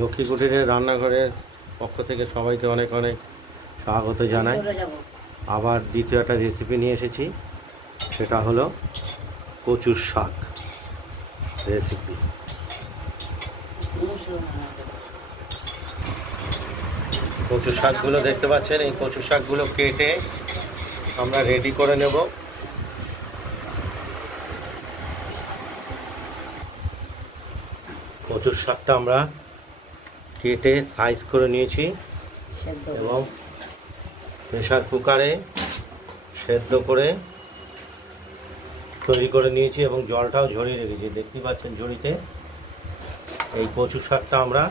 লক্ষ্মী কুটিরের রান্নাঘরের পক্ষ থেকে সবাইকে অনেক অনেক স্বাগত জানাই। আবার দ্বিতীয় একটা রেসিপি নিয়ে এসেছি, সেটা হলো কচুর শাক রেসিপি। কচুর শাকগুলো দেখতে পাচ্ছেন, এই কচুর শাকগুলো কেটে আমরা রেডি করে নেব। কচুর শাকটা আমরা কেটে সাইজ করে নিয়েছি এবং প্রেসার কুকারে সেদ্ধ করে তৈরি করে নিয়েছি এবং জলটাও ঝরিয়ে রেখেছি, দেখতে পাচ্ছেন ঝরিতে। এই কচুর শাকটা আমরা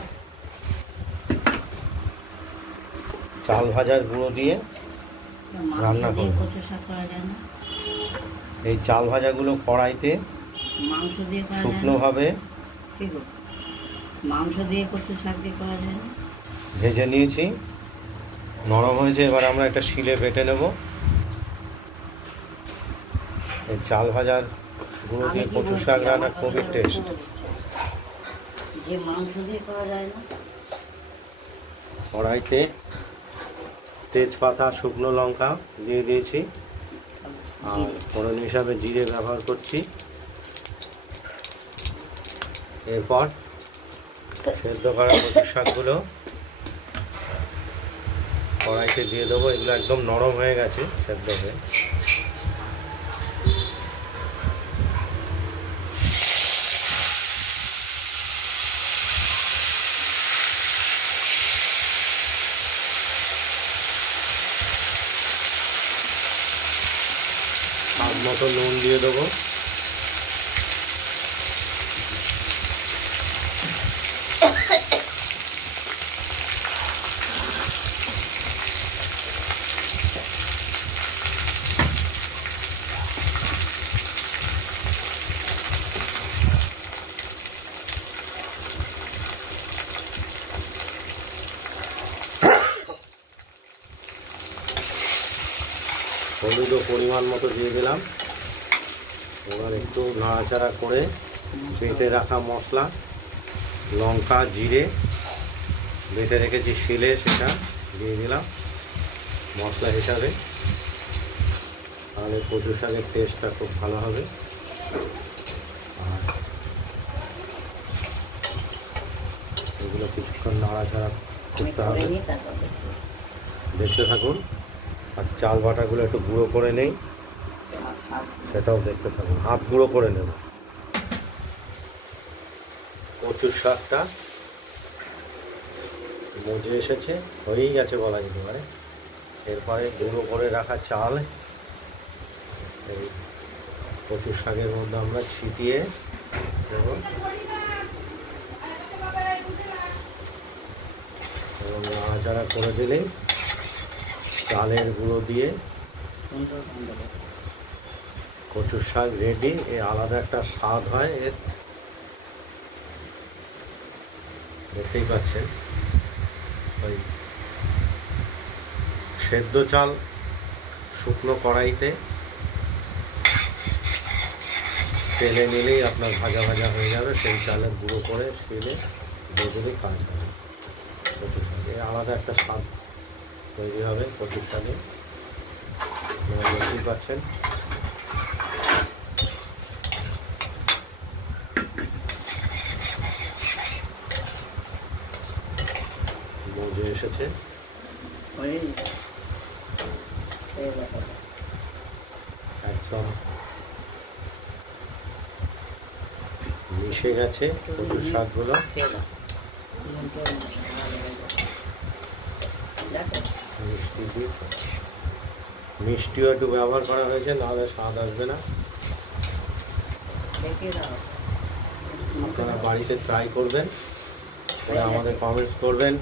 চাল ভাজার গুঁড়ো দিয়ে রান্না করব। এই চাল ভাজাগুলো কড়াইতে শুকনোভাবে মাংস দিয়ে কচুর শাক দিয়ে করা যায় না। ভেজে নিয়েছি, নরম হয়েছে। এবার আমরা একটা শিলে বেটে নেব। এই চাল ভাজার গুঁড়ো দিয়ে কচুর শাক রান্না খুবই টেস্ট। যে মাংস দিয়ে করা যায় না। কড়াইতে তেজপাতা, শুকনো লঙ্কা দিয়ে দিয়েছি, আর ফোড়ন হিসাবে জিরে ব্যবহার করছি। এরপর সেদ্ধ করা কচুর শাকগুলো কড়াইতে দিয়ে দেবো। এগুলো একদম নরম হয়ে গেছে সেদ্ধ হয়ে। স্বাদ মতো নুন দিয়ে দেবো। হলুদও পরিমাণ মতো দিয়ে দিলাম। এবার একটু নাড়াচাড়া করে বেটে রাখা মশলা, লঙ্কা, জিরে বেটে রেখেছি শিলে, সেটা দিয়ে দিলাম মশলা হিসাবে। তাহলে কচু শাকের টেস্টটা খুব ভালো হবে। আর এগুলো কিছুক্ষণ নাড়াচাড়া করতে হবে, দেখতে থাকুন। আর চাল বাটাগুলো একটু গুঁড়ো করে নেই, সেটাও দেখতে থাকুন। হাফ গুঁড়ো করে নেব। কচুর শাকটা মজে এসেছে, হয়েই গেছে বলা যেতে পারে। এরপরে গুঁড়ো করে রাখা চাল এই কচুর শাকের মধ্যে আমরা ছিটিয়ে দেব এবং নাড়াচাড়া করে দিলেই চালের গুঁড়ো দিয়ে কচুর শাক রেডি। এর আলাদা একটা স্বাদ হয় এর, দেখতেই পাচ্ছেন। ওই সেদ্ধ চাল শুকনো কড়াইতে তেলে নিলেই আপনার ভাজা ভাজা হয়ে যাবে। সেই চালের গুঁড়ো করে শিলে ভেজে কাজ হবে কচুর শাক। এর আলাদা একটা স্বাদ তৈরি হবে কচুর শাকে, দেখতেই পাচ্ছেন। মজে এসেছে, একদম মিশে গেছে কচুর শাকগুলো। মিষ্টিও একটু ব্যবহার করা হয়েছে, নাহলে স্বাদ আসবে না। আপনারা বাড়িতে ট্রাই করবেন, আমাদের কমেন্টস করবেন,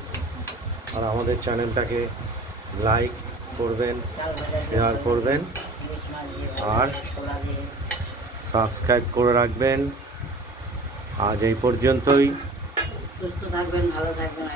আর আমাদের চ্যানেলটাকে লাইক করবেন, শেয়ার করবেন, আর সাবস্ক্রাইব করে রাখবেন। আজ এই পর্যন্তই। সুস্থ থাকবেন, ভালো থাকবেন।